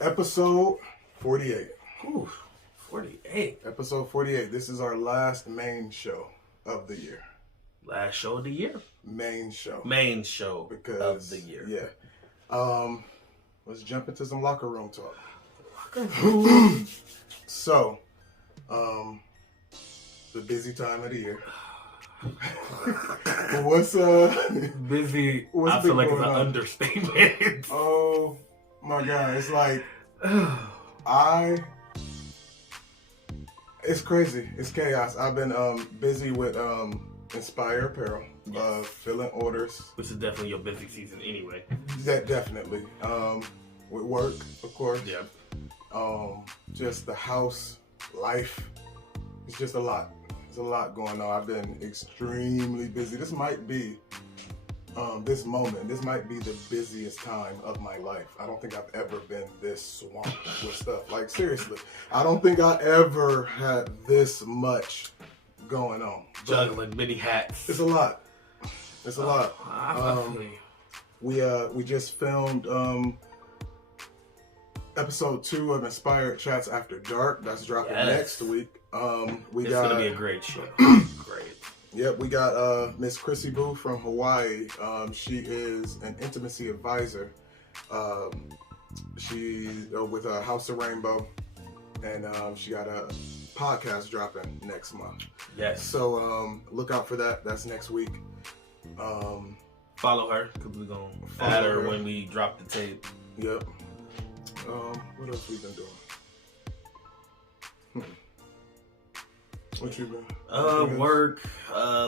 Episode 48. Ooh, 48. Episode 48. This is our last main show of the year. Last show of the year? Main show. Main show because, of the year. Yeah. Let's jump into some locker room talk. Locker room. So, the busy time of the year. What's busy? What's I feel like it's an on? understatement. Oh my god, it's like it's crazy. It's chaos. I've been busy with inspIred apparel, Yes. filling orders. Which is definitely your busy season anyway. That definitely. With work, of course. Yeah. Just the house life. It's just a lot. There's a lot going on. I've been extremely busy. This might be this might be the busiest time of my life. I don't think I've ever been this swamped with stuff. Like, seriously, I don't think I ever had this much going on. Juggling many hats. It's a lot. It's a lot. We just filmed episode 2 of Inspired Chats After Dark. That's dropping next week. It's gonna be a great show. Great. Yep, we got Miss Chrissy Boo from Hawaii. She is an intimacy advisor. She with House of Rainbow, and she got a podcast dropping next month. Yes. So look out for that. That's next week. Follow her because we're gonna add her when we drop the tape. Yep. What else we been doing? What you been? Work.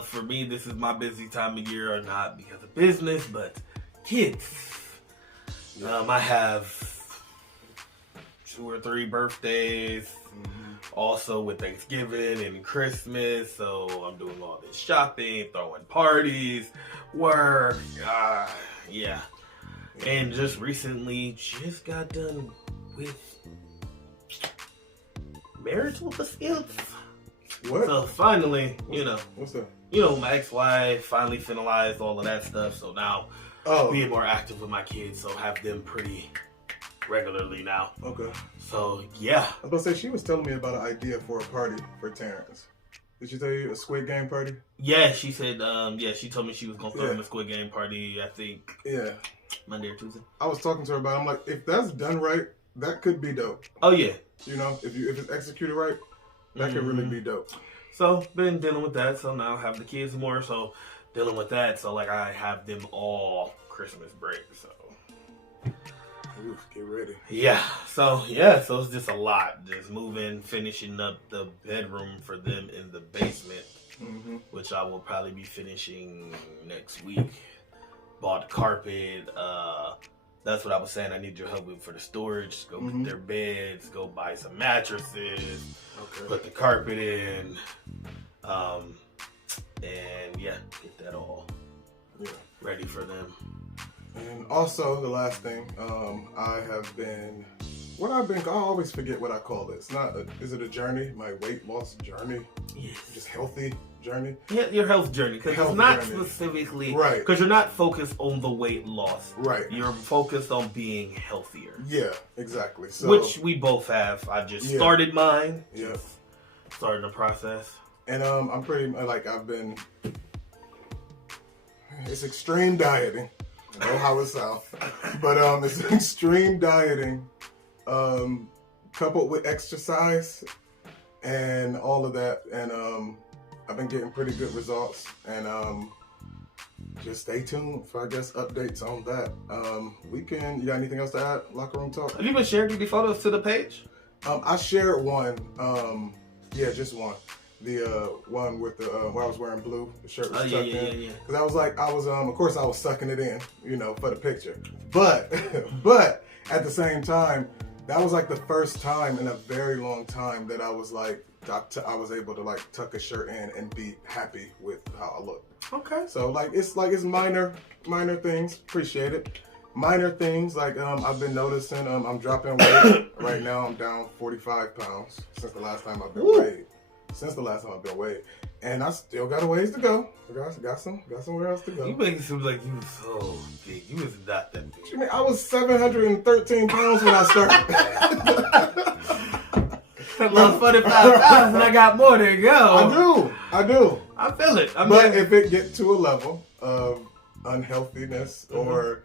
For me, this is my busy time of year, or not because of business, but kids. I have 2 or 3 birthdays. Also with Thanksgiving and Christmas, so I'm doing all this shopping, throwing parties, work. Yeah. And just recently, just got done with marital disputes. What? So finally, What's that? My ex-wife finally finalized all of that stuff. So now, being more active with my kids, so have them pretty regularly now. Okay. So yeah. I was about to say, she was telling me about an idea for a party for Terrence. Did she tell you a Squid Game party? Yeah, she said. She told me she was gonna throw him a Squid Game party. I think. Yeah. Monday or Tuesday. I was talking to her about it. I'm like, if that's done right, that could be dope. Oh yeah. If it's executed right, that could really be dope. So been dealing with that. So now I have the kids more. So dealing with that. So like I have them all Christmas break. So. Oof, get ready. Yeah. So it's just a lot. Just moving, finishing up the bedroom for them in the basement, which I will probably be finishing next week. Bought carpet. That's what I was saying. I need your help with for the storage. Go get their beds. Go buy some mattresses. Okay. Put the carpet in. And get that all ready for them. And also, the last thing, I always forget what I call it. Is it a journey? My weight loss journey? Yes. Just healthy journey? Yeah, your health journey. Because it's not specifically, right. Because you're not focused on the weight loss. Right. You're focused on being healthier. Yeah, exactly. So, which we both have. I just started mine. Yeah. Starting the process. And I'm pretty, it's extreme dieting. I know how it sounds, but it's extreme dieting, coupled with exercise and all of that, and I've been getting pretty good results. And just stay tuned for, I guess, updates on that. You got anything else to add? Locker room talk. Have you been sharing any photos to the page? I shared one. Just one. The one with the where I was wearing blue, the shirt was tucked in. Yeah. Because I was of course I was sucking it in, for the picture. But at the same time, that was like the first time in a very long time that I was like I was able to like tuck a shirt in and be happy with how I look. Okay. So it's minor things. Appreciate it. Minor things like I've been noticing I'm dropping weight. Right now I'm down 45 pounds since the last time I've been weighed. And I still got a ways to go. Got somewhere else to go. You make it seem like you was so big. You was not that big. What you mean? I was 713 pounds when I started. I lost 45,000. I got more to go. I do. I feel it. But if it get to a level of unhealthiness or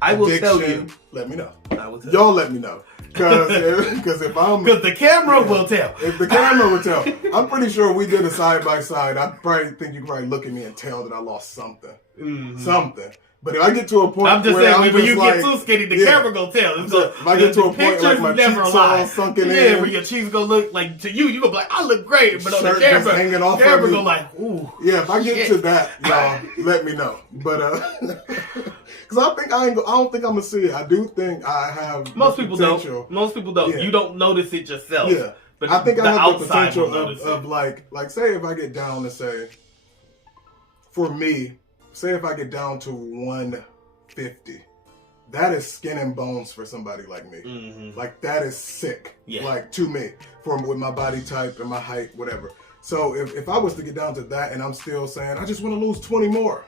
I will addiction, tell you. Let me know. I will tell Y'all let me know. Because because the camera will tell. If the camera will tell. I'm pretty sure we did a side by side. I probably think you could probably look at me and tell that I lost something. Mm-hmm. Something. But if I get to a point I'm just where saying, when you get too skinny, the camera gonna tell. So if I get to a point like my cheeks all sunken in. Yeah, where your cheeks gonna look like, to you gonna be like, I look great. But on the camera, hanging off camera gonna like, ooh. Yeah, if I get to that, y'all, let me know. But, because I don't think I'm gonna see it. I do think I have Most people don't. Most people don't. Yeah. You don't notice it yourself. Yeah. But I think I have the potential of like say if I get down to say, for me, say if I get down to 150, that is skin and bones for somebody like me. Mm-hmm. Like that is sick. Yeah. Like to me, with my body type and my height, whatever. So if I was to get down to that and I'm still saying I just want to lose 20 more.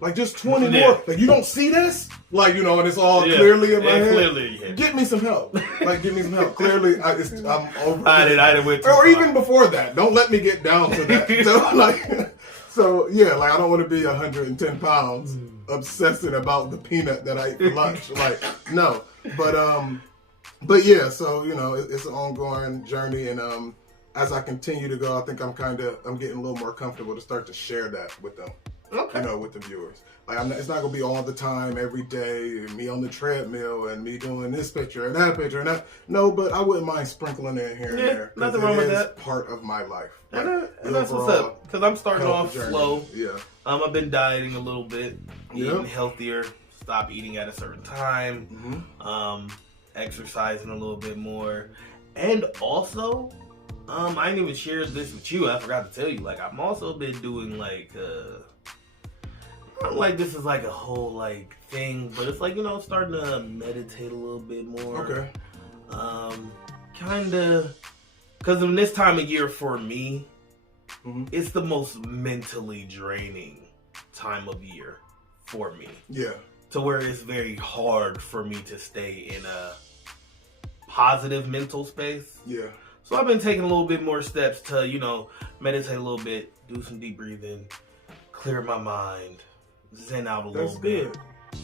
Like just 20 more. Like you don't see this? Like, and it's all clearly in my head. Clearly, Get me some help. Like give me some help. Clearly, I'm over. I didn't went too far. Even before that. Don't let me get down to that. I don't want to be 110 pounds obsessing about the peanut that I eat for lunch. Like, no. But yeah, so, it's an ongoing journey. And as I continue to go, I think I'm getting a little more comfortable to start to share that with them. Okay. With the viewers. Like, it's not going to be all the time, every day, me on the treadmill and me doing this picture and that picture and that. No, but I wouldn't mind sprinkling it in here and there. Nothing wrong with that. It's part of my life. Like, and that's what's up. Because I'm starting off slow. Yeah. I've been dieting a little bit, eating healthier, stop eating at a certain time, exercising a little bit more. And also, I didn't even share this with you. I forgot to tell you. Like, I've also been doing like, not like this is like a whole like thing, but it's like, starting to meditate a little bit more. Okay. Kind of, because in this time of year for me, it's the most mentally draining time of year for me. Yeah. To where it's very hard for me to stay in a positive mental space. Yeah. So I've been taking a little bit more steps to, meditate a little bit, do some deep breathing, clear my mind, zen out a little bit,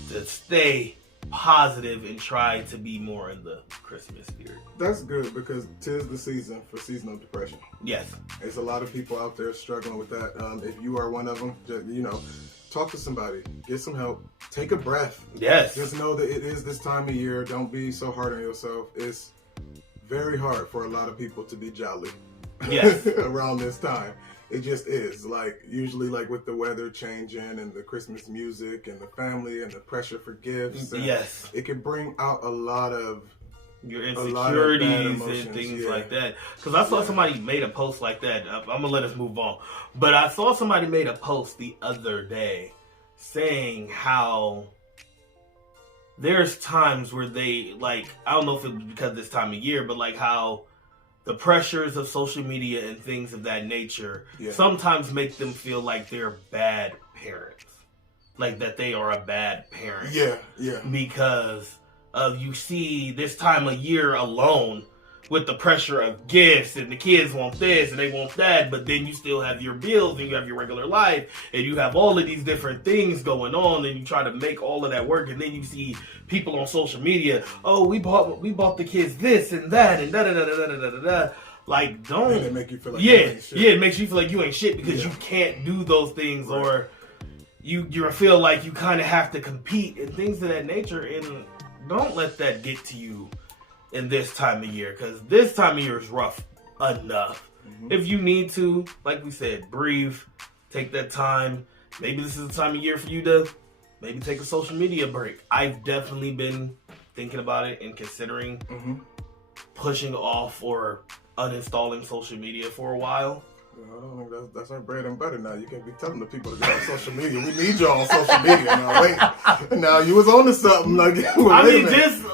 to stay positive and try to be more in the Christmas spirit. That's good because 'tis the season for seasonal depression. Yes. There's a lot of people out there struggling with that. If you are one of them, just, talk to somebody, get some help, take a breath. Yes. Just know that it is this time of year. Don't be so hard on yourself. It's very hard for a lot of people to be jolly. Yes. Around this time. It just is. Like, usually, like, with the weather changing and the Christmas music and the family and the pressure for gifts. Yes. It can bring out a lot of your insecurities and things like that. Because I saw somebody made a post like that. I'm going to let us move on. But I saw somebody made a post the other day saying how there's times where they, like, I don't know if it's because of this time of year, but like how the pressures of social media and things of that nature sometimes make them feel like they're bad parents. Like that they are a bad parent. Yeah, yeah. Because of you see this time of year alone with the pressure of gifts and the kids want this and they want that, but then you still have your bills and you have your regular life and you have all of these different things going on and you try to make all of that work, and then you see people on social media, we bought the kids this and that and da da da da da da da. Like, don't. And it make you feel like you ain't shit. Yeah, it makes you feel like you ain't shit because you can't do those things, or you feel like you kind of have to compete and things of that nature, and don't let that get to you in this time of year, because this time of year is rough enough. Mm-hmm. If you need to, like we said, breathe, take that time. Maybe this is the time of year for you to maybe take a social media break. I've definitely been thinking about it and considering pushing off or uninstalling social media for a while. I don't think that's our bread and butter now. You can't be telling the people to get on social media. We need you on social media now. Wait, now you was on to something. Like, I mean, just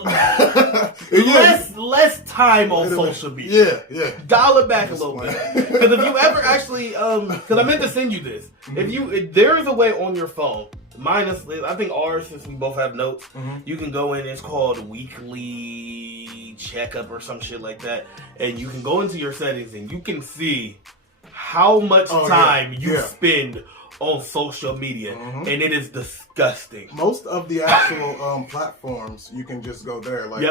less time on social media. Yeah. Dial it back a little bit. Because if you ever actually, because I meant to send you this. If there is a way on your phone, minus, I think ours, since we both have notes, you can go in, it's called weekly checkup or some shit like that. And you can go into your settings and you can see how much time you spend on social media, and it is disgusting. Most of the actual platforms, you can just go there. Like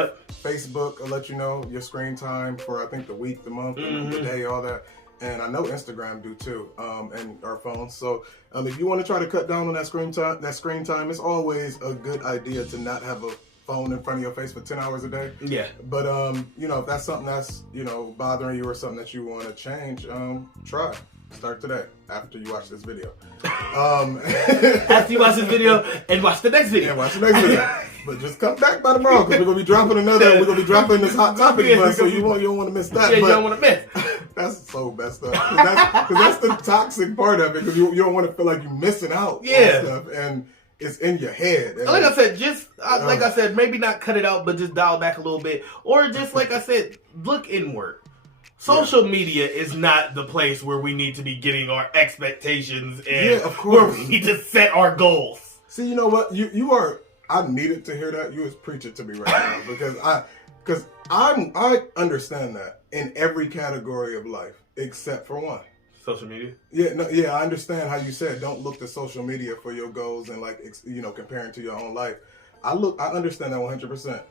Facebook will let you know your screen time for, I think, the week, the month, the day, all that. And I know Instagram do too, and our phones. So if you want to try to cut down on that screen time, it's always a good idea to not have a phone in front of your face for 10 hours a day. Yeah. But if that's something that's bothering you or something that you want to change, try. Start today after you watch this video. After you watch this video and watch the next video. Yeah, watch the next video. But just come back by tomorrow because we're gonna be dropping another. We're gonna be dropping this hot topic bus, so you don't want to miss that. Yeah, you don't want to miss. That's so messed up. Because that's the toxic part of it. Because you don't want to feel like you're missing out on stuff, and it's in your head. And like I said, maybe not cut it out, but just dial back a little bit, or just like I said, look inward. Social media is not the place where we need to be getting our expectations and where we need to set our goals. See, you know what? You are. I needed to hear that. You was preaching to me right now because I understand that in every category of life except for one. Social media? Yeah, I understand how you said don't look to social media for your goals and comparing to your own life. I understand that 100%.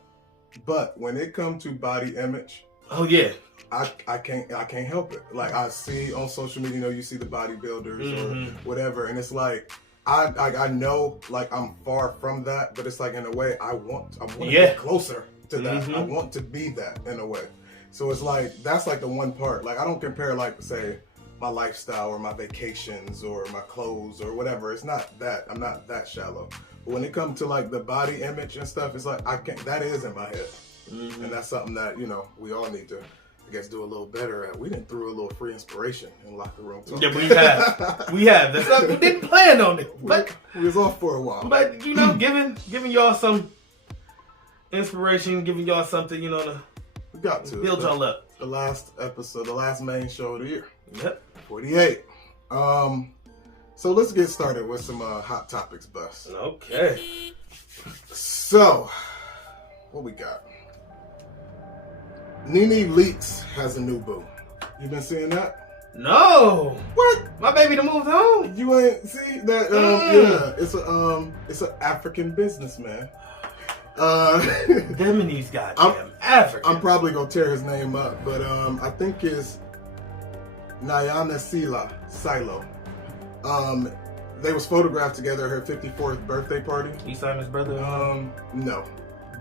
But when it comes to body image, oh yeah. I can't help it. Like I see on social media, you see the bodybuilders or whatever, and it's like I know like I'm far from that, but it's like in a way I want to get closer to that. I want to be that in a way. So it's like that's like the one part. Like I don't compare like say my lifestyle or my vacations or my clothes or whatever. It's not that. I'm not that shallow. But when it comes to like the body image and stuff, it's like I can't. That is in my head. And that's something that, we all need to, I guess, do a little better at. We done threw a little free inspiration in locker room talk. Yeah, we have. That's not, we didn't plan on it. But we was off for a while. But, giving y'all some inspiration, giving y'all something, to we got to build y'all up. The last episode, the last main show of the year. Yep. 48. So let's get started with some hot topics, Bus. Okay. So, what we got? Nene Leakes has a new boo. You been seeing that? No. What? My baby done moved home. You ain't see that? Yeah, it's an African businessman. Them and these goddamn Africans. I'm probably gonna tear his name up, but I think it's Nyana Silo. They was photographed together at her 54th birthday party. He Simon's brother? No.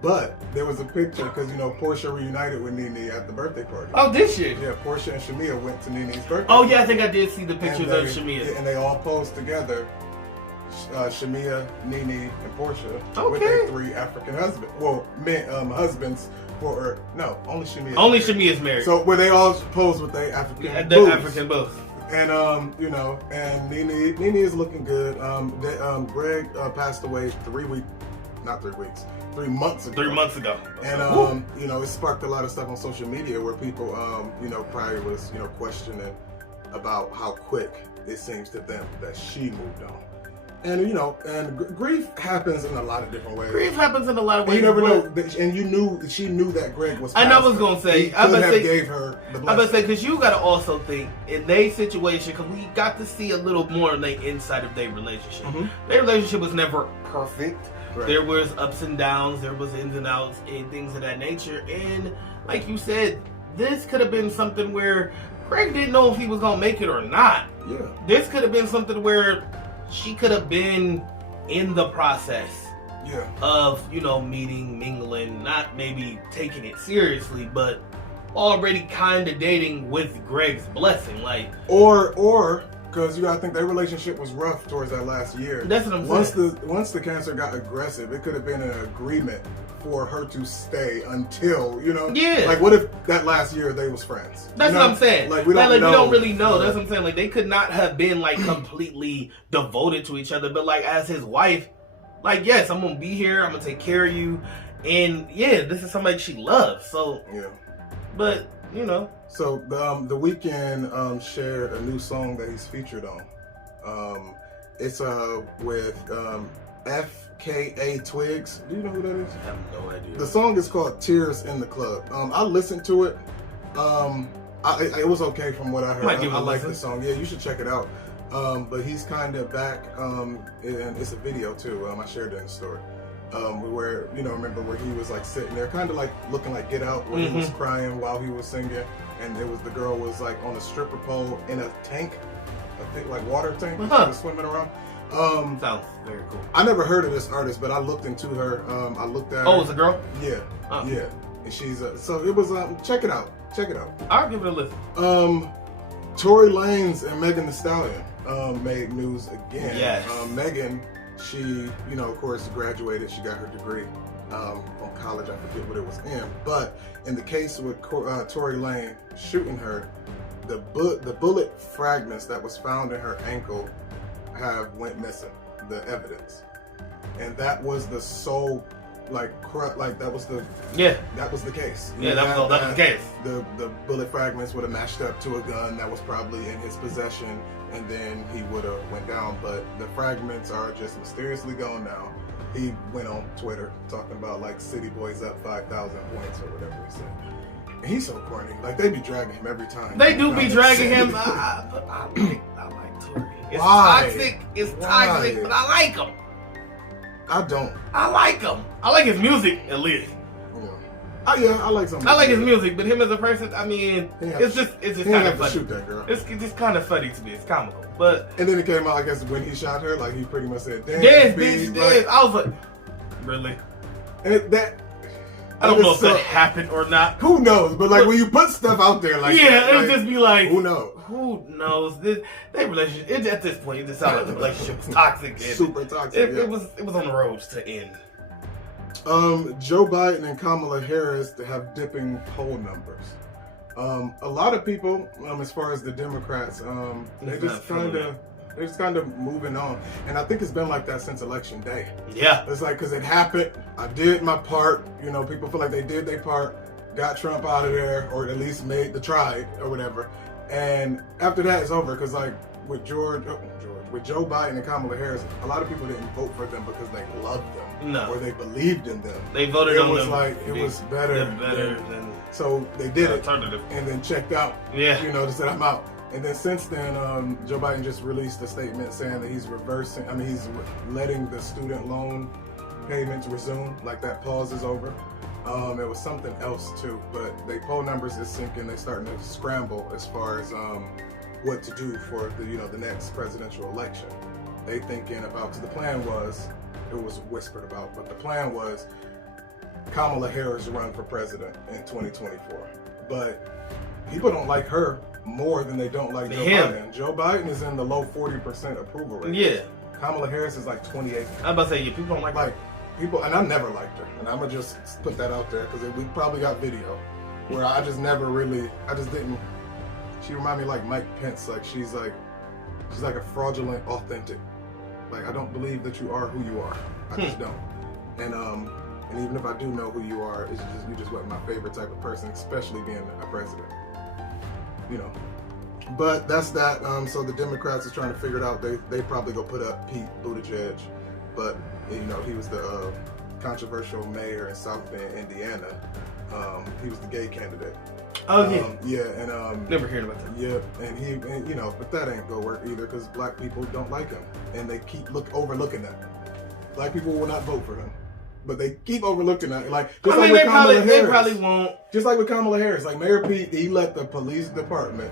But there was a picture because Portia reunited with Nene at the birthday party. Oh, did she? Yeah, Portia and Shamia went to Nene's birthday. Oh yeah, I think I did see the pictures of Shamia. And they all posed together. Shamia, Nene, and Portia with their 3 African husbands. Well, husbands for only Shamia. Only Shamia's married. So where they all posed with their African African boobs. And and Nene is looking good. Greg passed away 3 months ago. 3 months ago. And it sparked a lot of stuff on social media where people probably was questioning about how quick it seems to them that she moved on. And and grief happens in a lot of different ways. Grief happens in a lot of ways. You never know, and she knew that Greg was. And I was gonna say, gave her the blessing. I was say because you gotta also think in their situation, because we got to see a little more on the inside of their relationship. Their relationship was never perfect. Right. There was ups and downs, there was ins and outs, and things of that nature. And like you said, this could have been something where Greg didn't know if he was gonna make it or not. Yeah. This could have been something where she could have been in the process of, meeting, mingling, not maybe taking it seriously, but already kind of dating with Greg's blessing. Like, or because I think their relationship was rough towards that last year. That's what I'm saying. Once the cancer got aggressive, it could have been an agreement for her to stay until, Yeah. Like, what if that last year they was friends? That's what I'm saying. Like, we don't know. We don't really know. That's what I'm saying. Like, they could not have been, like, completely devoted to each other. But, like, as his wife, like, yes, I'm going to be here. I'm going to take care of you. And yeah, this is somebody she loves. So yeah. But you know. So the Weeknd shared a new song that he's featured on. It's with FKA Twigs. Do you know who that is? I have no idea. The song is called "Tears in the Club." I listened to it. It was okay from what I heard. I like the song. Yeah, you should check it out. But he's kind of back, and it's a video too. I shared it in the story. Where, remember where he was like sitting there, kind of like looking like Get Out, where he was crying while he was singing, and the girl was like on a stripper pole in a tank, a big like water tank, she was swimming around. Sounds very cool. I never heard of this artist, but I looked into her. I looked at. Oh, it's a girl. Yeah, yeah, and she's so it was. Check it out. I'll give it a listen. Tory Lanez and Megan Thee Stallion made news again. Yes. Megan. She, of course, graduated. She got her degree on college. I forget what it was in. But in the case with Tory Lanez shooting her, the bullet fragments that was found in her ankle went missing. The evidence, and that was the sole, that was the case. Yeah, that was the case. The bullet fragments would have matched up to a gun that was probably in his possession. And then he would have went down, but the fragments are just mysteriously gone now. He went on Twitter talking about like City Boys up 5,000 points or whatever he said. And he's so corny. Like they be dragging him every time. They do be dragging him. I like Tory. It's Why? toxic. It's toxic, but I like him. I don't. I like him. I like his music at least. Yeah, I like something. I like his music, but him as a person, I mean, it's just kind of funny. Shoot that girl. It's just kind of funny to me. It's comical, but and then it came out, I guess, when he shot her, like he pretty much said, "Dance, bitch, dance." I was like, really? And I don't know if that happened or not. Who knows? But like when you put stuff out there, like it'll just be like, who knows? Who knows? Their relationship. At this point, it just sounded like the relationship was toxic. Super toxic. It was on the road to end. Joe Biden and Kamala Harris have dipping poll numbers. A lot of people, as far as the Democrats, they're just kind of moving on, and I think it's been like that since Election Day. Yeah, it's like because it happened. I did my part. People feel like they did their part, got Trump out of there, or at least made the try or whatever. And after that, it's over. Because like with with Joe Biden and Kamala Harris, a lot of people didn't vote for them because they loved them or they believed in them. They voted on them. It was like it was better than so they did it and then checked out. Yeah, to say I'm out. And then since then, Joe Biden just released a statement saying that he's he's letting the student loan payments resume. Like that pause is over. It was something else too, but they poll numbers is sinking. They're starting to scramble as far as what to do for the next presidential election. They thinking about, because the plan was, it was whispered about, but the plan was Kamala Harris run for president in 2024. But people don't like her more than they don't like Joe Biden. Joe Biden is in the low 40% approval rate. Yeah. Kamala Harris is like 28. I'm about to say, people don't like people, and I never liked her, and I'm gonna just put that out there because we probably got video where I just didn't. She reminded me like Mike Pence. Like she's like a fraudulent, authentic. Like I don't believe that you are who you are. I just don't. And even if I do know who you are, you just wasn't my favorite type of person, especially being a president. But that's that. So the Democrats are trying to figure it out. They probably go put up Pete Buttigieg, but he was the controversial mayor in South Bend, Indiana. He was the gay candidate. Oh yeah. And never heard about that. Yeah, and but that ain't gonna work either because black people don't like him, and they keep overlooking that. Black people will not vote for him, but they keep overlooking that. They probably won't. Just like with Kamala Harris, like Mayor Pete, he let the police department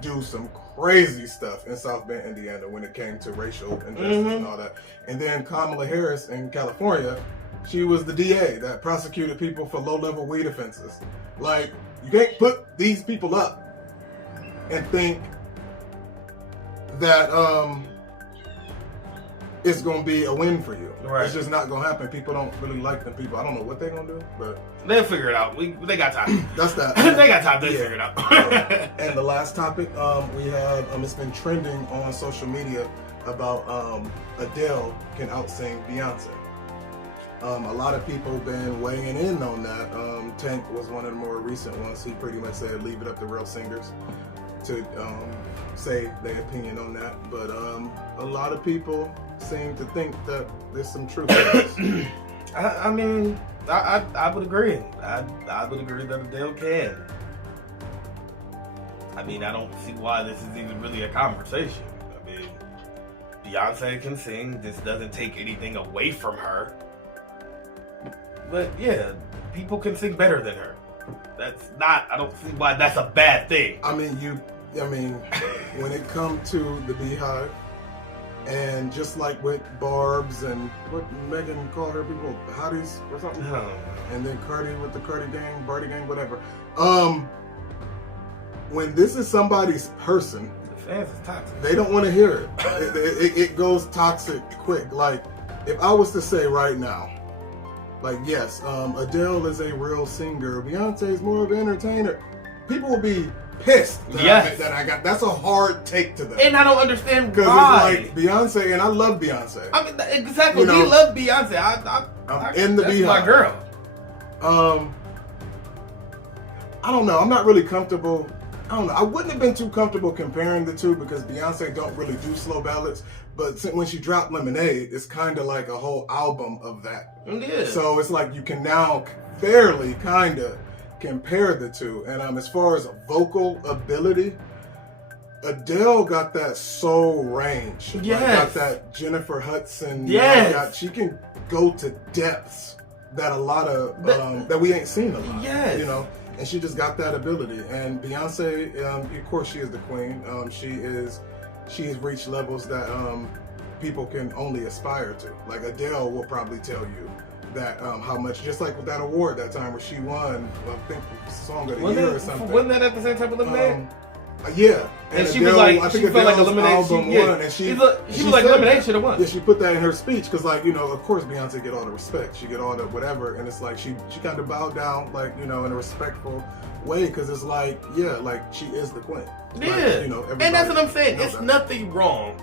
do some crazy stuff in South Bend, Indiana, when it came to racial injustice and all that. And then Kamala Harris in California, she was the DA that prosecuted people for low-level weed offenses. Like, you can't put these people up and think that it's going to be a win for you. Right. It's just not going to happen. People don't really like them people. I don't know what they're going to do, but they'll figure it out. They got time. That's that. They got time to figure it out. And the last topic we have, it's been trending on social media about Adele can out-sing Beyonce. A lot of people been weighing in on that. Tank was one of the more recent ones. He pretty much said leave it up to real singers to say their opinion on that. But a lot of people seem to think that there's some truth to this. I mean, I would agree. I would agree that Adele can. I mean, I don't see why this is even really a conversation. I mean, Beyonce can sing. This doesn't take anything away from her. But yeah, people can sing better than her. That's not, I don't see why that's a bad thing. I mean, when it comes to the Beehive, and just like with Barb's and what Megan called her people, hotties or something, and then Cardi with the Barty gang, whatever. When this is somebody's person, the fans is toxic. They don't want to hear it. It goes toxic quick. Like, if I was to say right now, like, yes, Adele is a real singer, Beyonce is more of an entertainer, people will be pissed that I got. That's a hard take to them. And I don't understand why. Because it's like Beyonce, and I love Beyonce. I mean, exactly. You know, we love Beyonce. I'm in the that's Beehive. My girl. I don't know. I'm not really comfortable. I don't know. I wouldn't have been too comfortable comparing the two because Beyonce don't really do slow ballads. But when she dropped Lemonade, it's kind of like a whole album of that. Yeah. So it's like you can now fairly kind of compare the two. And as far as vocal ability, Adele got that soul range. Yes. Like, got that Jennifer Hudson. Yes. She can go to depths that a lot of that we ain't seen a lot. Yes. You know, and she just got that ability. And Beyonce, of course, she is the queen. She has reached levels that people can only aspire to. Like Adele will probably tell you that how much, just like with that award that time where she won, I think Song of the Year or something. Wasn't that at the same time with Lemonade? Yeah. And she was like, I think she felt like Adele's Lemonade album won, and she was like, Lemonade should have won. Yeah, she put that in her speech because, like, you know, of course Beyonce get all the respect, she get all the whatever, and it's like she kind of bowed down, like, you know, in a respectful way because it's like, yeah, like she is the queen. Yeah, like, you know, and that's what I'm saying. It's nothing wrong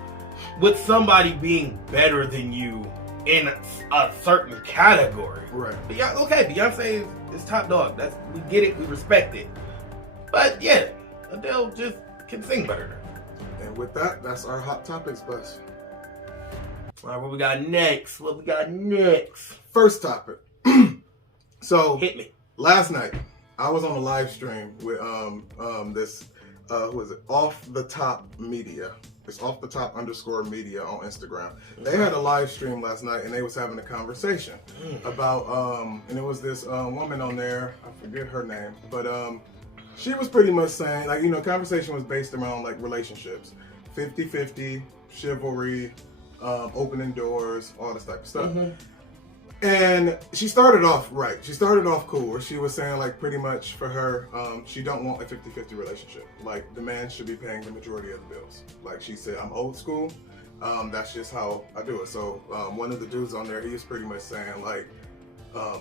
with somebody being better than you in a certain category. Right. But yeah, okay, Beyonce is top dog. We get it, we respect it. But yeah, Adele just can sing better. And with that, that's our hot topics bus. All right, what we got next? First topic. So hit me. Last night, I was on a live stream with this who is it? Off the Top Media. It's Off the Top _ Media on Instagram. They had a live stream last night, and they was having a conversation about and it was this woman on there. I forget her name, but she was pretty much saying, like, you know, conversation was based around like relationships, 50-50, chivalry, opening doors, all this type of stuff. And she started off right. She started off cool, where she was saying, like, pretty much for her, she don't want a 50-50 relationship. Like, the man should be paying the majority of the bills. Like she said, I'm old school. That's just how I do it. So one of the dudes on there, he was pretty much saying, like,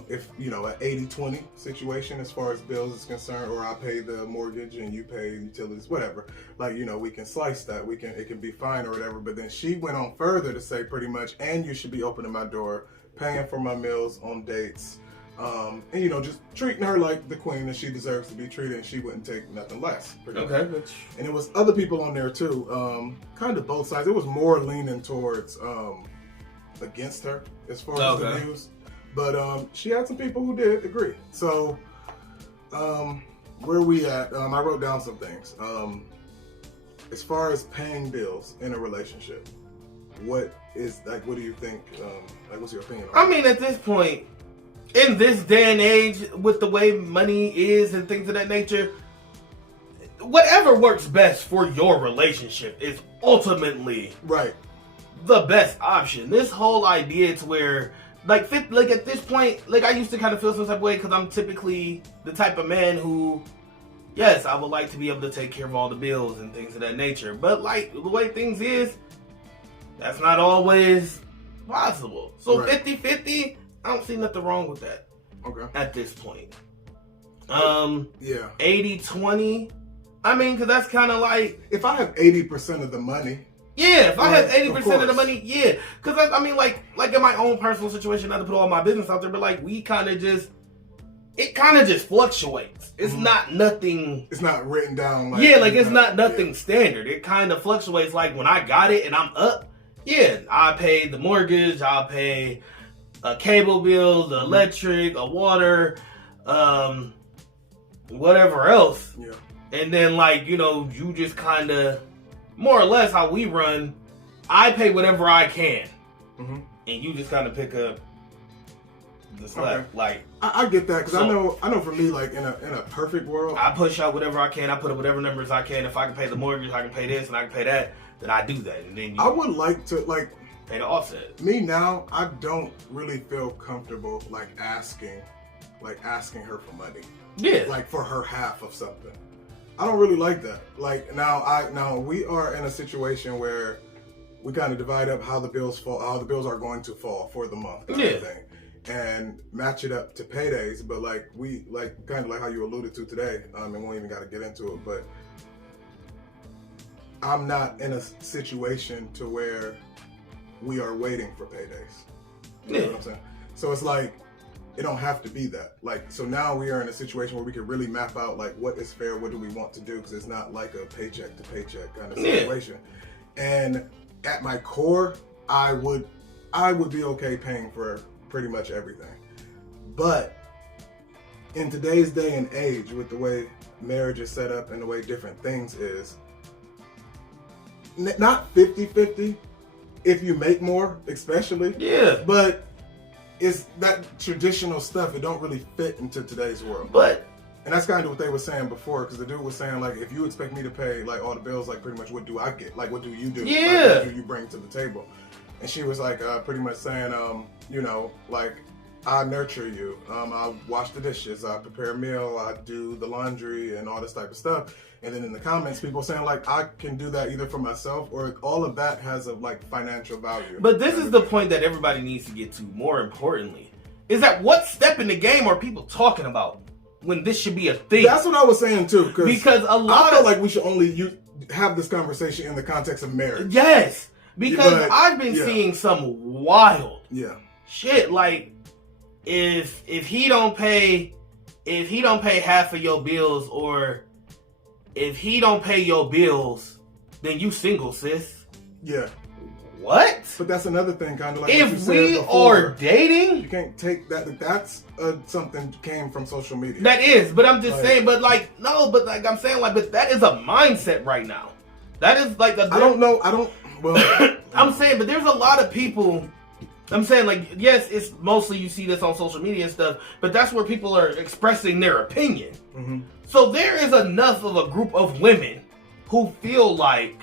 if, you know, an 80-20 situation as far as bills is concerned, or I pay the mortgage and you pay utilities, whatever, like, you know, we can slice that. It can be fine or whatever. But then she went on further to say pretty much, and you should be opening my door, paying for my meals on dates, and, you know, just treating her like the queen that she deserves to be treated, and she wouldn't take nothing less. Okay. And it was other people on there too, kind of both sides. It was more leaning towards against her as far as the views, but she had some people who did agree. So where we at? I wrote down some things. As far as paying bills in a relationship, what do you think, what's your opinion on I mean, at this point, in this day and age, with the way money is and things of that nature, whatever works best for your relationship is ultimately right the best option. This whole idea to where, like at this point, like, I used to kind of feel some type of way because I'm typically the type of man who, yes, I would like to be able to take care of all the bills and things of that nature. But, like, the way things is, that's not always possible. So 50-50, I don't see nothing wrong with that. Okay. At this point. Yeah. 80-20, I mean, because that's kind of like, if I have 80% of the money, Yeah, if I had 80% of the money, yeah. Because, I mean, like in my own personal situation, not to put all my business out there, but, like, it kind of just fluctuates. It's not nothing. It's not written down. Like, yeah, like, it's not nothing standard. It kind of fluctuates. Like, when I got it and I'm up, yeah, I pay the mortgage, I'll pay a cable bill, the electric, a water, whatever else. Yeah. And then, like, you know, you just kind of, more or less how we run, I pay whatever I can. And you just kind of pick up the slack. Okay. Like, I get that, because I know for me, like, in a perfect world, I push out whatever I can. I put up whatever numbers I can. If I can pay the mortgage, I can pay this, and I can pay that, then I do that. And then I would like to, like, pay the offset. Me now, I don't really feel comfortable, like, asking her for money. Yeah. Like, for her half of something. I don't really like that. Like, now we are in a situation where we kind of divide up how the bills are going to fall for the month, kind of thing, and match it up to paydays. But like kind of like how you alluded to today, and we won't even got to get into it. But I'm not in a situation to where we are waiting for paydays. You know what I'm saying? So it's like, it don't have to be that. Like, so now we are in a situation where we can really map out, like, what is fair, what do we want to do, because it's not like a paycheck to paycheck kind of situation. And at my core, I would be okay paying for pretty much everything. But in today's day and age, with the way marriage is set up and the way different things is, not 50-50 if you make more, especially. Yeah. But it's that traditional stuff. It don't really fit into today's world. But, and that's kind of what they were saying before, because the dude was saying, like, if you expect me to pay, like, all the bills, like, pretty much what do I get? Like, what do you do? Yeah. Like, what do you bring to the table? And she was like, pretty much saying, you know, like, I nurture you. I wash the dishes. I prepare a meal. I do the laundry and all this type of stuff. And then in the comments, people saying, like, I can do that either for myself, or all of that has a, like, financial value. But this is the point that everybody needs to get to, more importantly, is that what step in the game are people talking about when this should be a thing? That's what I was saying, too. Because I feel like we should only have this conversation in the context of marriage. Yes. Because I've been seeing some wild shit. Like, if he don't pay half of your bills, or if he don't pay your bills, then you single, sis. Yeah. What? But that's another thing, kind of like if we are dating, you can't take that. That's something came from social media. That is, but I'm just saying. But like, no, but like I'm saying, like, but that is a mindset right now. That is like a. I don't know. Well, I'm saying, but there's a lot of people. I'm saying, like, yes, it's mostly you see this on social media and stuff, but that's where people are expressing their opinion. Mm-hmm. So there is enough of a group of women who feel like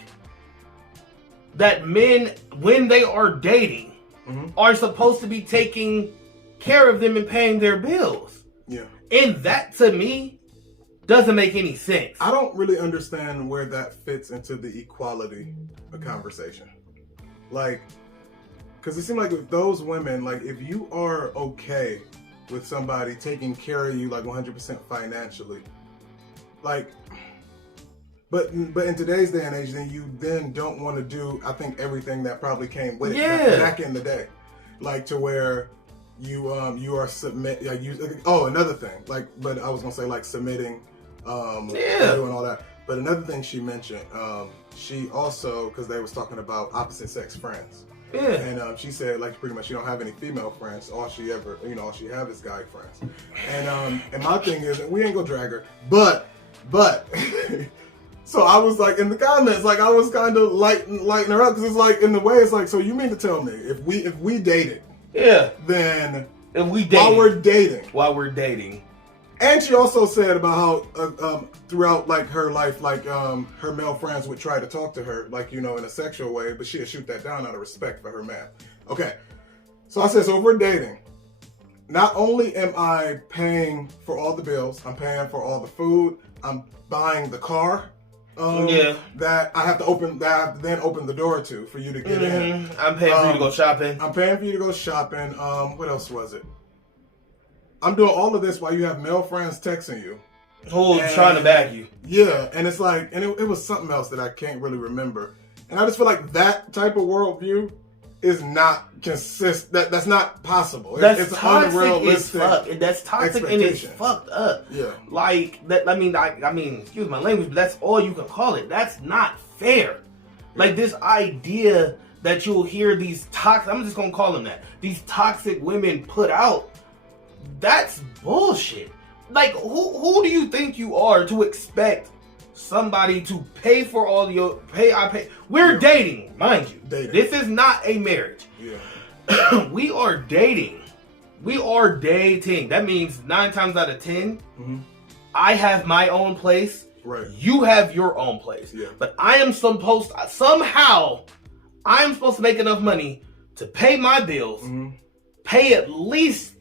that men, when they are dating, are supposed to be taking care of them and paying their bills. Yeah. And that, to me, doesn't make any sense. I don't really understand where that fits into the equality conversation. Like, because it seems like with those women, like, if you are okay with somebody taking care of you, like, 100% financially, like, but in today's day and age, then you don't want to do, I think, everything that probably came with it back in the day, like, to where you are another thing, like, but I was gonna say, like, submitting, doing all that. But another thing she mentioned, she also, because they was talking about opposite sex friends. Yeah. And she said, like, pretty much she don't have any female friends. All she have is guy friends. And my thing is, we ain't gonna drag her, but so I was like, in the comments, like, I was kind of lighting her up, because it's like, in the way, it's like, so you mean to tell me if we dated, then if we dated, while we're dating. And she also said about how throughout, like, her life, like, her male friends would try to talk to her, like, you know, in a sexual way, but she'd shoot that down out of respect for her man. Okay. So I said, so if we're dating, not only am I paying for all the bills, I'm paying for all the food, I'm buying the car that I have to then open the door to for you to get in. I'm paying for you to go shopping. What else was it? I'm doing all of this while you have male friends texting you. Trying to bag you. Yeah, and it's like, and it was something else that I can't really remember. And I just feel like that type of worldview is not consistent. That's not possible. It's toxic as fuck. That's toxic and it's fucked up. Yeah. Like that. I mean, excuse my language, but that's all you can call it. That's not fair. Like this idea that you'll hear these toxic, I'm just gonna call them that, these toxic women put out, that's bullshit. Like, who do you think you are to expect somebody to pay for all your We're dating, mind you. Dating. This is not a marriage. Yeah. We are dating. We are dating. That means 9 times out of 10, I have my own place. Right. You have your own place. Yeah. But I am supposed to make enough money to pay my bills, pay at least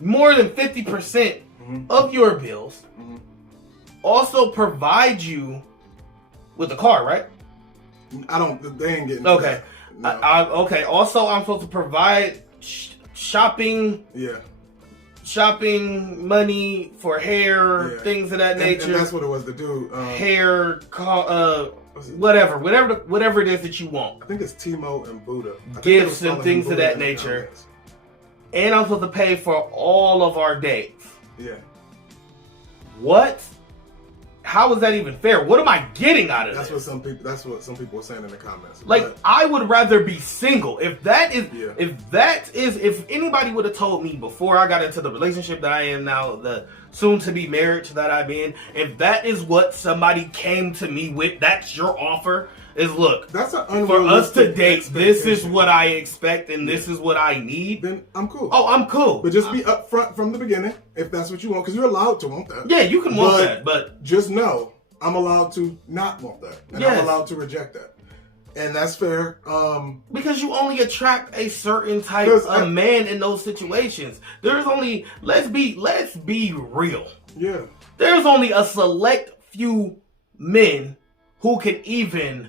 more than 50% of your bills, also provide you with a car, right? They ain't getting okay. No. Okay. Also, I'm supposed to provide shopping. Yeah. Shopping money for hair, things of that nature. And that's what it was to do. Hair, whatever it is that you want. I think it's Timo and Buddha. Gifts and things of that nature. And I'm supposed to pay for all of our dates. Yeah. What? How is that even fair? What am I getting out of this? That's what some people were saying in the comments. Like, I would rather be single. If anybody would have told me before I got into the relationship that I am now, the soon to be marriage that I'm in, if that is what somebody came to me with, that's your offer, is look, that's for us to date, this is what I expect and this is what I need. Then I'm cool. Oh, I'm cool. But just be upfront from the beginning if that's what you want, because you're allowed to want that. Yeah, you can want that, but just know I'm allowed to not want that, and I'm allowed to reject that, and that's fair. Because you only attract a certain type of man in those situations. There's only let's be real. Yeah, there's only a select few men who can even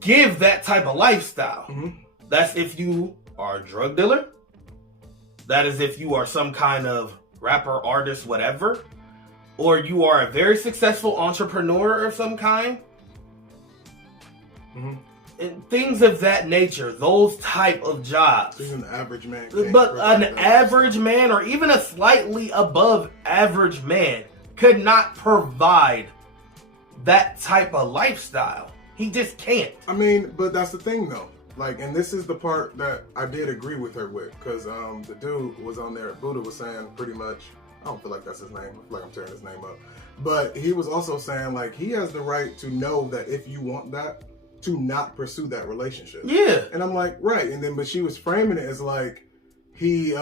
give that type of lifestyle. That's if you are a drug dealer. That is if you are some kind of rapper, artist, whatever. Or you are a very successful entrepreneur of some kind. And things of that nature. Those type of jobs. Even an average man. But an average man or even a slightly above average man could not provide that type of lifestyle. He just can't. I mean, but that's the thing though. Like, and this is the part that I did agree with her with, because the dude was on there, Buddha was saying pretty much, I don't feel like that's his name, I feel like I'm tearing his name up, but he was also saying like he has the right to know that if you want that, to not pursue that relationship. Yeah. And I'm like, right. And then, but she was framing it as like he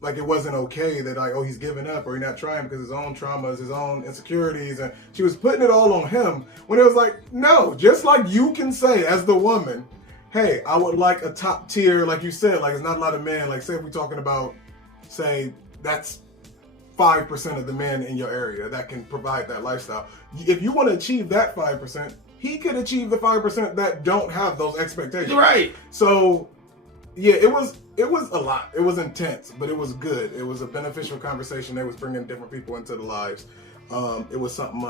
like it wasn't okay that like, oh, he's giving up or he's not trying because his own traumas, his own insecurities, and she was putting it all on him, when it was like, no, just like you can say as the woman, hey, I would like a top tier, like you said, like it's not a lot of men, like say if we're talking about, say that's 5% of the men in your area that can provide that lifestyle. If you want to achieve that 5%, he could achieve the 5% that don't have those expectations. Right. So yeah, it was a lot. It was intense, but it was good. It was a beneficial conversation. They was bringing different people into the lives. It was something,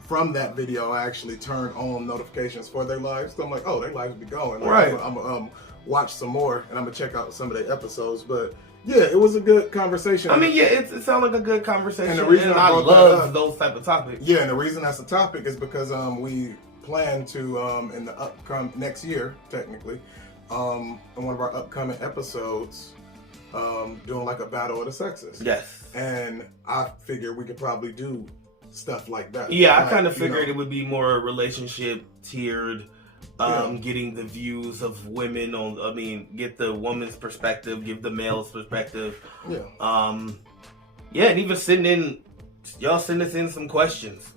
from that video, I actually turned on notifications for their lives. So I'm like, oh, their lives be going. Like, right. I'm gonna watch some more, and I'm gonna check out some of their episodes. But yeah, it was a good conversation. I mean, yeah, it sounds like a good conversation. And the reason I love those type of topics. Yeah, and the reason that's a topic is because we plan to, in the upcoming next year, technically, in one of our upcoming episodes, doing like a battle of the sexes. Yes. And I figured we could probably do stuff like that. Yeah, like, I kind of figured it would be more relationship tiered, getting the views of women on, I mean, get the woman's perspective, give the male's perspective. Yeah. Yeah, and even send us in some questions.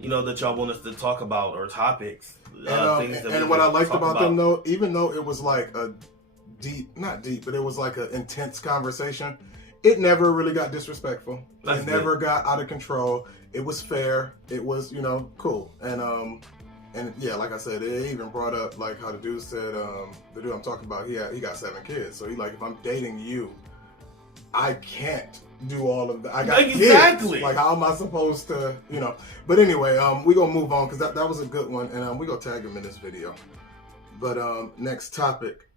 You know, that y'all want us to talk about, or topics. And what I liked about them, though, even though it was like a not deep, but it was like an intense conversation, it never really got disrespectful. It never got out of control. It was fair. It was, cool. And yeah, like I said, it even brought up like how the dude said, the dude I'm talking about, he got 7 kids. So he like, if I'm dating you, I can't do all of that. I got exactly. kids. Like, how am I supposed to, you know? But anyway, we gonna move on because that was a good one, and we gonna tag him in this video. But next topic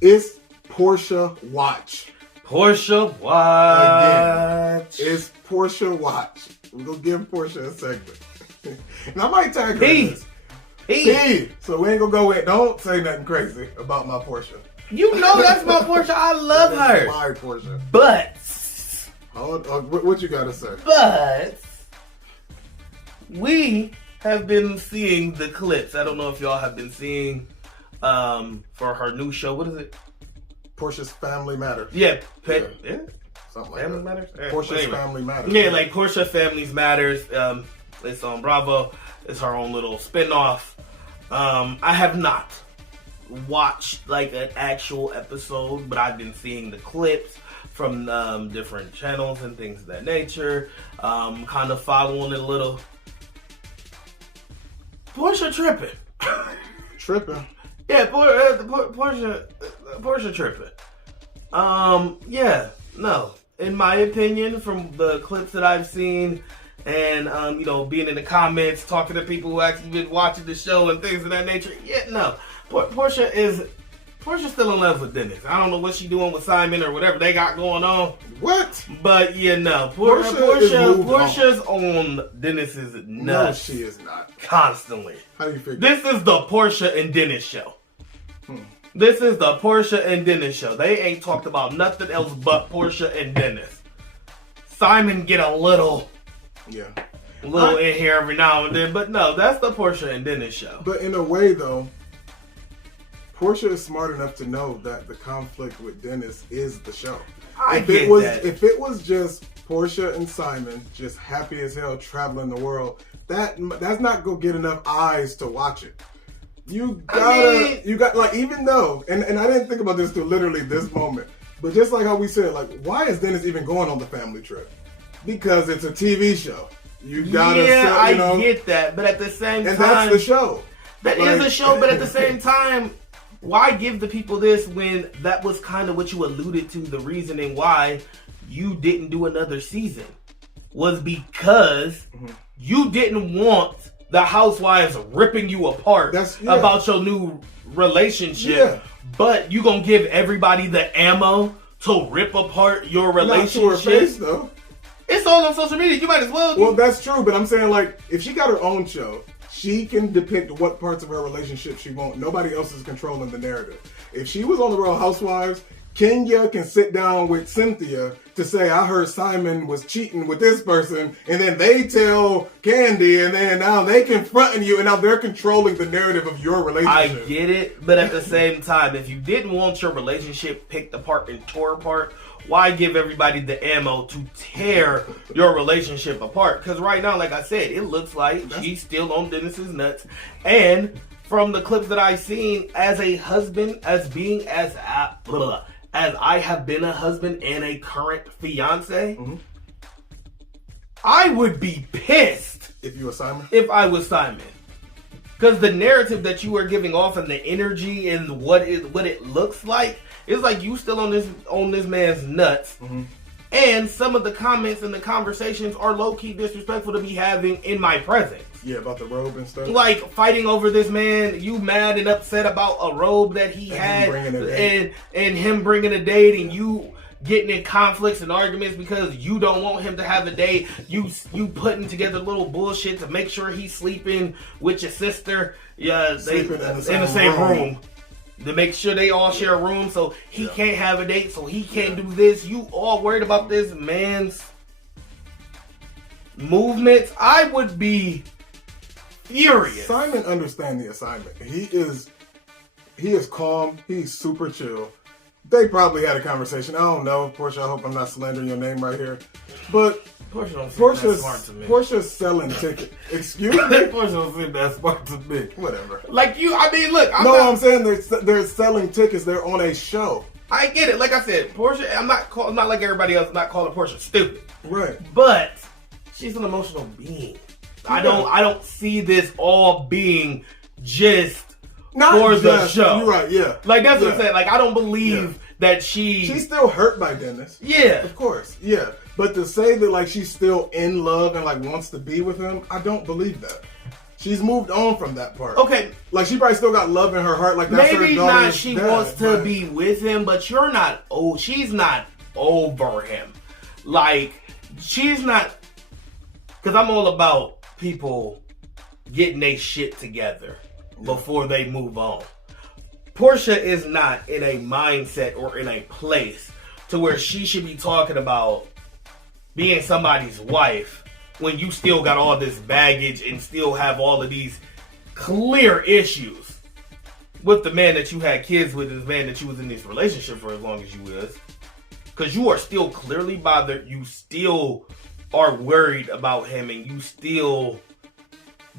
is Portia watch. Portia watch. Again, it's Portia watch. We're gonna give Portia a segment, and I might tag her in this. P. So we ain't gonna go in. Don't say nothing crazy about my Portia. You know that's my Portia. I love her. My Portia. But what you gotta say? But we have been seeing the clips. I don't know if y'all have been seeing for her new show. What is it? Portia's Family Matters. Yeah. Something like Family that. Matters? Portia's Family Matters. Yeah, like Portia Families Matters. It's on Bravo. It's her own little spinoff. I have not watched like an actual episode, but I've been seeing the clips from different channels and things of that nature. Kind of following it a little. Portia tripping. Tripping. Yeah, Portia tripping. Yeah, no. In my opinion, from the clips that I've seen, and you know, being in the comments, talking to people who actually been watching the show and things of that nature, yeah, no. Portia's still in love with Dennis. I don't know what she's doing with Simon or whatever they got going on. What? But yeah, no. Portia's on Dennis's nuts. No, she is not. Constantly. How do you figure? This is the Portia and Dennis show. This is the Portia and Dennis show. They ain't talked about nothing else but Portia and Dennis. Simon get a little in here every now and then, but no, that's the Portia and Dennis show. But in a way, though, Portia is smart enough to know that the conflict with Dennis is the show. If it was just Portia and Simon just happy as hell traveling the world, that's not gonna get enough eyes to watch it. You got like, even though, and I didn't think about this till literally this moment, but just like how we said, like, why is Dennis even going on the family trip? Because it's a TV show. You gotta, I get that, but at the same time, and that's the show. That is a show, but at the same time, why give the people this when that was kind of what you alluded to? The reasoning why you didn't do another season was because you didn't want the housewives ripping you apart about your new relationship, but you gonna give everybody the ammo to rip apart your relationship. Not to her face, though. It's all on social media. You might as well. Well, that's true, but I'm saying, like, if she got her own show, she can depict what parts of her relationship she wants. Nobody else is controlling the narrative. If she was on the Real Housewives, Kenya can sit down with Cynthia to say, I heard Simon was cheating with this person, and then they tell Candy, and then now they confronting you, and now they're controlling the narrative of your relationship. I get it, but at the same time, if you didn't want your relationship picked apart and tore apart, why give everybody the ammo to tear your relationship apart? Because right now, like I said, it looks like she's still on Dennis's nuts. And from the clips that I've seen, as a husband, as I have been a husband and a current fiance, I would be pissed if you were Simon. If I was Simon. Because the narrative that you are giving off and the energy and what it looks like, it's like you still on this man's nuts. And some of the comments and the conversations are low-key disrespectful to be having in my presence. Yeah, about the robe and stuff. Like, fighting over this man, you mad and upset about a robe that he had, and him bringing a date, and you getting in conflicts and arguments because you don't want him to have a date. You putting together little bullshit to make sure he's sleeping with your sister. Yeah, sleeping in the same room. To make sure they all share a room, so he can't have a date, so he can't do this. You all worried about this man's movements? I would be furious. Simon understands the assignment. He is calm. He's super chill. They probably had a conversation. I don't know. Portia, I hope I'm not slandering your name right here. But Portia's selling tickets. Excuse me? Portia don't seem that smart to me. Whatever. Like you, I mean, look. I'm saying they're selling tickets. They're on a show. I get it. Like I said, Portia, I'm not like everybody else. I'm not calling Portia stupid. Right. But she's an emotional being. I don't see this all being just for the show. You're right, yeah. Like, that's what I'm saying. Like, I don't believe that she's still hurt by Dennis. Yeah, of course. Yeah, but to say that like she's still in love and like wants to be with him, I don't believe that. She's moved on from that part. Okay, like she probably still got love in her heart. Like that's maybe her not. She dad, wants to be with him, but you're not. Oh, she's not over him. Like she's not. Because I'm all about people getting their shit together before they move on. Portia is not in a mindset or in a place to where she should be talking about being somebody's wife when you still got all this baggage and still have all of these clear issues with the man that you had kids with and the man that you was in this relationship for as long as you was. Because you are still clearly bothered. You still are worried about him and you still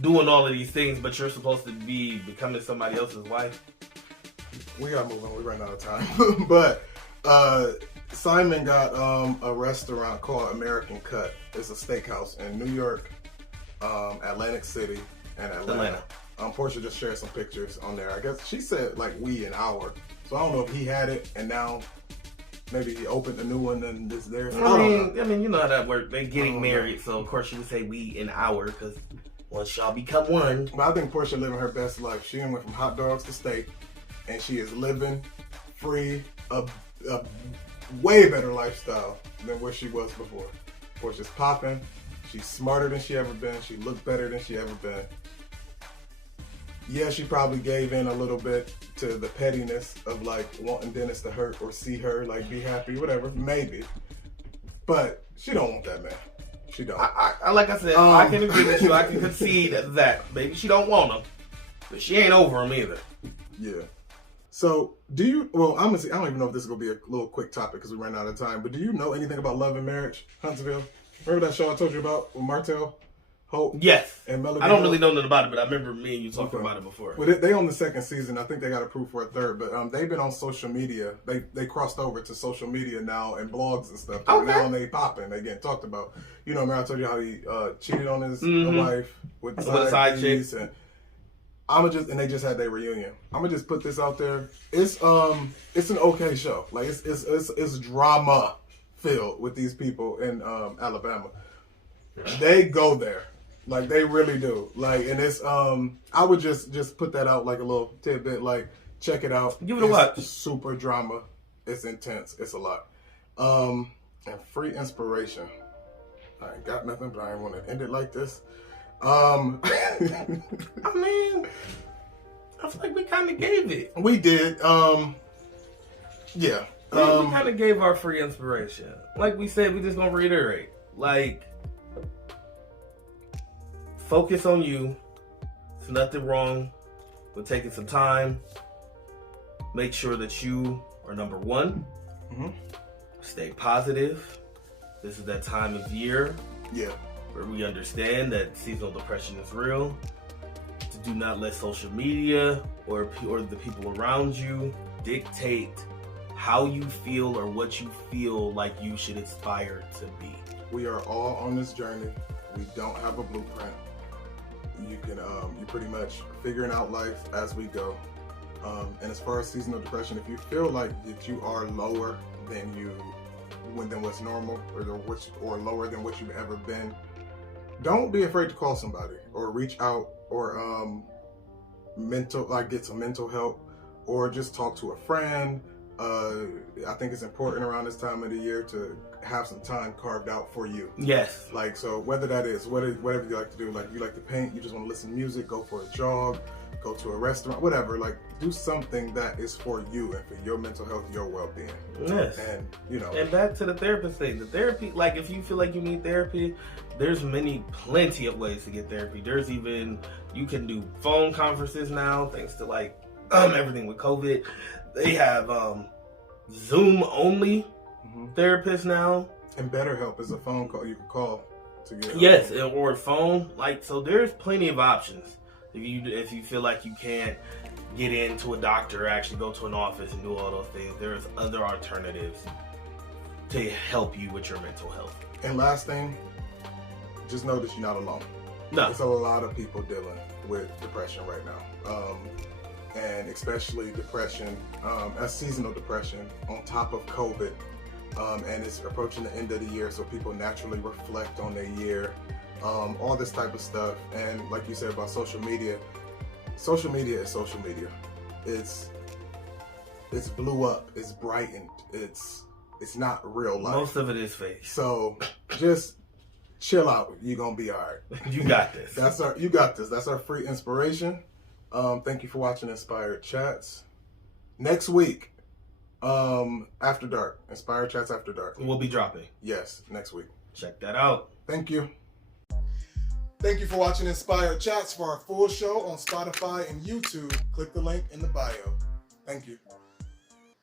doing all of these things, but you're supposed to be becoming somebody else's wife. We gotta move on. We ran out of time. But Simon got a restaurant called American Cut. It's a steakhouse in New York, Atlantic City, and Atlanta. Portia just shared some pictures on there. I guess she said like we an hour. So I don't know if he had it and now maybe he opened a new one and it's there. I mean, you know how that works. They're getting married, so of course you would say we an hour because once y'all become one. But I think Portia living her best life. She went from hot dogs to steak, and she is living free, a way better lifestyle than what she was before. Portia's popping. She's smarter than she ever been. She looked better than she ever been. Yeah, she probably gave in a little bit to the pettiness of like wanting Dennis to hurt or see her like be happy, whatever, maybe. But she don't want that man. She don't. I like I said, I can agree with you. I can concede that maybe she don't want him, but she ain't over him either. Yeah. So do you? Well, I'm gonna see. I don't even know if this is gonna be a little quick topic because we ran out of time. But do you know anything about Love and Marriage, Huntsville? Remember that show I told you about with Martell? Hope. Yes. And Melody. I don't really know nothing about it, but I remember me and you talking about it before. Well, they on the second season. I think they got approved for a third, but they've been on social media. They crossed over to social media now and blogs and stuff. Okay. Now they popping. They getting talked about. You know, remember I told you how he cheated on his wife with the side chicks, and they just had their reunion. I'm gonna just put this out there. It's an okay show. Like it's drama filled with these people in Alabama. They go there. Like they really do. Like, and it's I would just put that out like a little tidbit. Like, check it out. Give it a watch. Super drama. It's intense. It's a lot. And free inspiration. I ain't got nothing, but I ain't want to end it like this. I mean, I feel like we kind of gave it. We did. Yeah. We kind of gave our free inspiration. Like we said, we just gonna reiterate. Like, focus on you. There's nothing wrong with taking some time. Make sure that you are number one. Mm-hmm. Stay positive. This is that time of year. Yeah. Where we understand that seasonal depression is real. To do not let social media or the people around you dictate how you feel or what you feel like you should aspire to be. We are all on this journey. We don't have a blueprint. You can, you're pretty much figuring out life as we go. And as far as seasonal depression, if you feel like that you are lower than what's normal or lower than what you've ever been, don't be afraid to call somebody or reach out or get some mental help or just talk to a friend. I think it's important around this time of the year to have some time carved out for you. Yes. Like, so whether that is whatever you like to do, like you like to paint, you just want to listen to music, go for a jog, go to a restaurant, whatever, like do something that is for you and for your mental health, your well-being. Yes. And, you know. And back to the therapist thing. The therapy, like if you feel like you need therapy, there's plenty of ways to get therapy. There's even, you can do phone conferences now, thanks to like everything with COVID. They have Zoom only therapists now. And BetterHelp is a phone call you can call to get. Yes, or phone. Like, so there's plenty of options. If you feel like you can't get into a doctor or actually go to an office and do all those things, there's other alternatives to help you with your mental health. And last thing, just know that you're not alone. No. There's a lot of people dealing with depression right now. and especially depression, seasonal depression on top of COVID. And it's approaching the end of the year, so people naturally reflect on their year, all this type of stuff. And like you said about social media is social media. It's blew up, it's brightened, it's not real life. Most of it is fake. So just chill out. You're gonna be all right. You got this. You got this. That's our free inspiration. Thank you for watching Inspired Chats. Next week, After Dark. Inspired Chats After Dark. We'll be dropping. Yes, next week. Check that out. Thank you. Thank you for watching Inspired Chats. For our full show on Spotify and YouTube, click the link in the bio. Thank you.